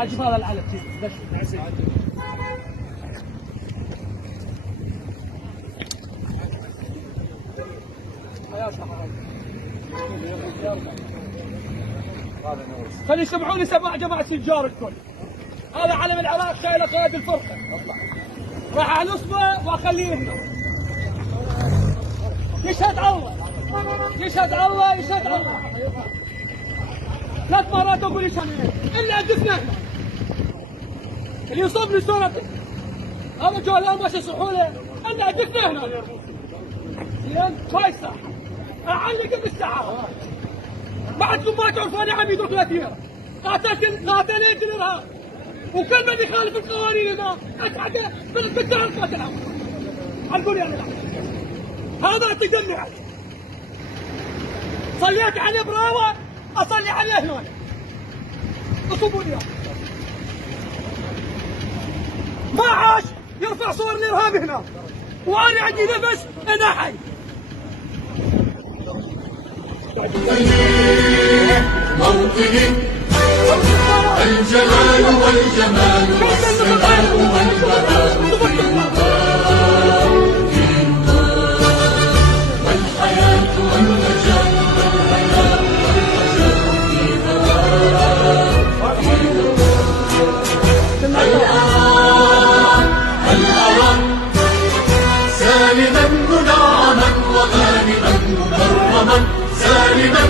عجب هذا العلم بس خلي يسمعوني سماع جماعة سنجار الكل. هذا علم العراق شايله قائد الفرقة. راح على اصبع واخليه هنا. يشهد الله. يشهد الله يشهد الله. 3 مرات اقول يشهد الا عندنا هنا. اللي يصبني صورته. هذا جولان ماشي صحوله الا عندنا هنا. زين ما يصح. اعلق بالساعة. بعدكم ما تعرفون عميد وثلاثية. قاتلت الارهاب. وكل من يخالف القوانين هذا اتعدى بالقتال القاتل. نقول يعني هذا تجمع. صليت عليه براوة اصلي عليه هنا. اصبوني ما عاش يرفع صور الارهاب هنا. وانا عندي نفس انا حي. موطني الجلال والجمال والسماء والبهاء والحياة والنجاة والحياة هل أرى سالما منعما وغانما مكرما سالما